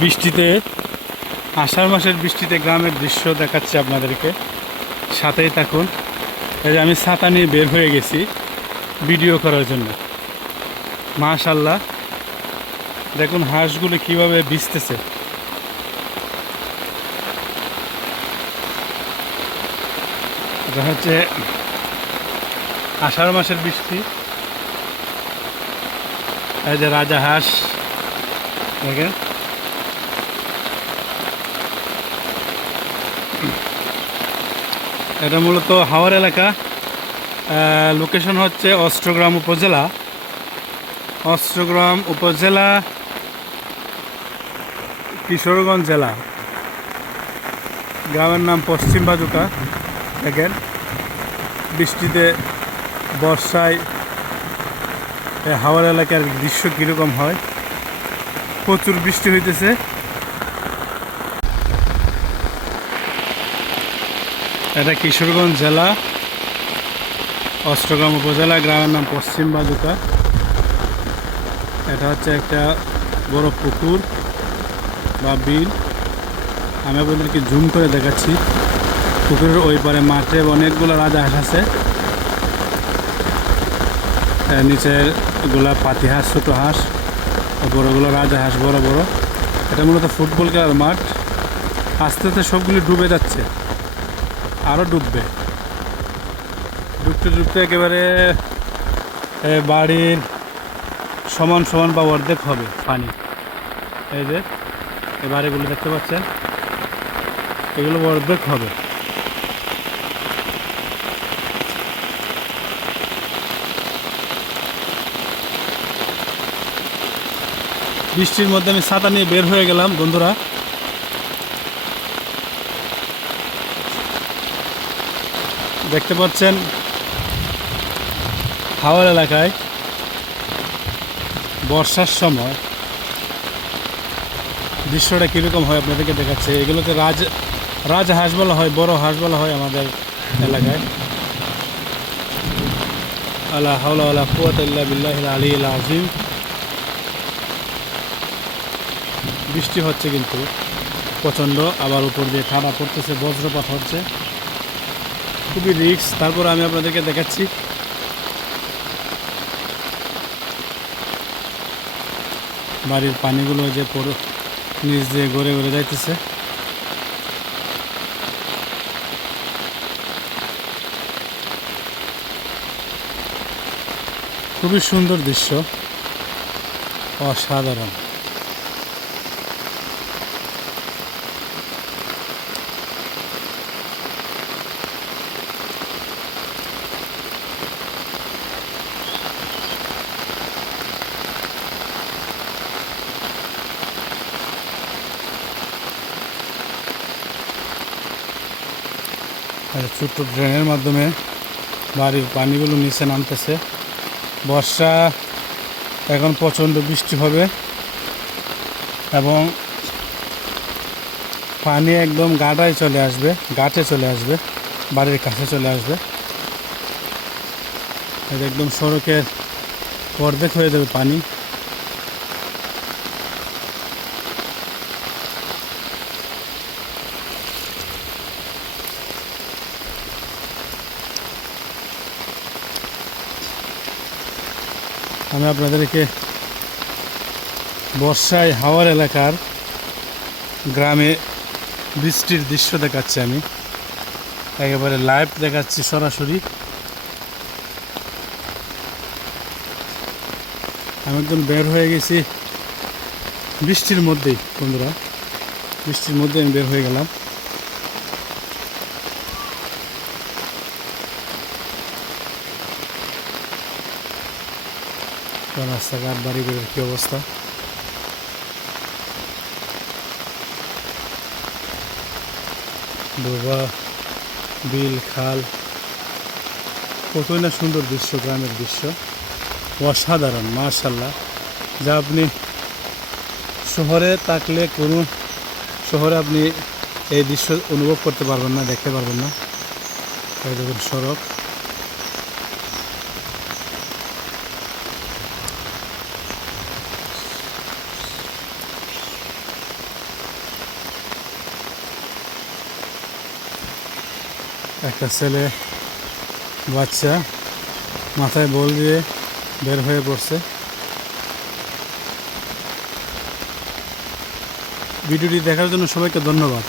বৃষ্টিতে, আষাঢ় মাসের বৃষ্টিতে গ্রামের দৃশ্য দেখাচ্ছি আপনাদেরকে। সাথেই থাকুন। এই যে আমি ছাতা নিয়ে বের হয়ে গেছি ভিডিও করার জন্য। মাশাল্লাহ দেখুন হাঁসগুলো কীভাবে এটা হচ্ছে আষাঢ় মাসের বৃষ্টি। এই যে রাজা হাঁস। দেখেন। এটা মূলত হাওড় এলাকা। লোকেশন হচ্ছে অষ্টগ্রাম উপজেলা। অষ্টগ্রাম উপজেলা, কিশোরগঞ্জ জেলা। গ্রামের নাম পশ্চিম বাজুকা, দেখেন। বৃষ্টিতে, বর্ষায় হাওড় এলাকার দৃশ্য কীরকম হয়? প্রচুর বৃষ্টি হইতেছে। এটা কিশোরগঞ্জ জেলা, অষ্টগ্রাম উপজেলা, গ্রামের নাম পশ্চিম বাজুকা। এটা হচ্ছে একটা বড় পুকুর বা বিল। আমি আপনাদেরকে জুম করে দেখাচ্ছি। পুকুরের ওই পারে মাঠে অনেকগুলো রাজা হাঁস আছে নিচেরগুলা পাতি হাঁস ছোটো হাঁস বড়গুলো রাজা হাঁস, বড় বড়। এটা মূলত ফুটবল খেলার মাঠ। আস্তে আস্তে সবগুলি ডুবে যাচ্ছে। আরও ডুববে। ডুবতে ডুবতে একেবারে বাড়ির সমান সমান বা অর্ধেক হবে পানি। এই যে এই বাড়িগুলো দেখতে পাচ্ছেন, এগুলো অর্ধেক হবে। বৃষ্টির মধ্যে আমি ছাতা নিয়ে বের হয়ে গেলাম, বন্ধুরা। দেখতে পাচ্ছেন হাওড় এলাকায় বর্ষার সময় দৃশ্যটা কীরকম হয় আপনাদেরকে দেখাচ্ছে। এগুলোকে রাজ রাজ হাঁস বলা হয়, বড় হাঁস বলা হয় আমাদের এলাকায়। আল্লাহ হাওলা আল্লাহ কুয়াতাল্লাহ বিল্লাহ আলী আজিম বৃষ্টি হচ্ছে কিন্তু প্রচণ্ড, আবার উপর দিয়ে ঠান্ডা পড়তেছে, বজ্রপাত হচ্ছে। খুবই রিক্স তারপর আমি আপনাদেরকে দেখাচ্ছি। বাড়ির পানিগুলো যে পড়ে, নিচ দিয়ে গড়ে গড়ে যাইতেছে। খুবই সুন্দর দৃশ্য। অসাধারণ। ছোট্ট ড্রেনের মাধ্যমে বাড়ির পানিগুলো নিচে নামতেছে। বর্ষা এখন প্রচণ্ড বৃষ্টি হবে এবং পানি একদম গাডায় চলে আসবে, গাটে চলে আসবে, বাড়ির কাছে চলে আসবে। একদম সড়কের অর্ধেক হয়ে যাবে পানি। আমি আপনাদেরকে বর্ষায় হাওয়ার এলাকার গ্রামে বৃষ্টির দৃশ্য দেখাচ্ছি আমি। একেবারে লাইভ দেখাচ্ছি সরাসরি। আমি একদম বের হয়ে গেছি বৃষ্টির মধ্যেই, বন্ধুরা। বৃষ্টির মধ্যে আমি বের হয়ে গেলাম। রাস্তাঘাট বাড়ি ঘরের কী অবস্থা? ডোবা, বিল, খাল, কতই না সুন্দর দৃশ্য, গ্রামের দৃশ্য। অসাধারণ মার্শাল্লাহ যা আপনি শহরে থাকলে কোনো শহরে আপনি এই দৃশ্য অনুভব করতে পারবেন না, দেখতে পারবেন না। দেখুন সড়ক। একটা ছেলে বাচ্চা মাথায় বল দিয়ে বের হয়ে পড়ছে। ভিডিওটি দেখার জন্য সবাইকে ধন্যবাদ।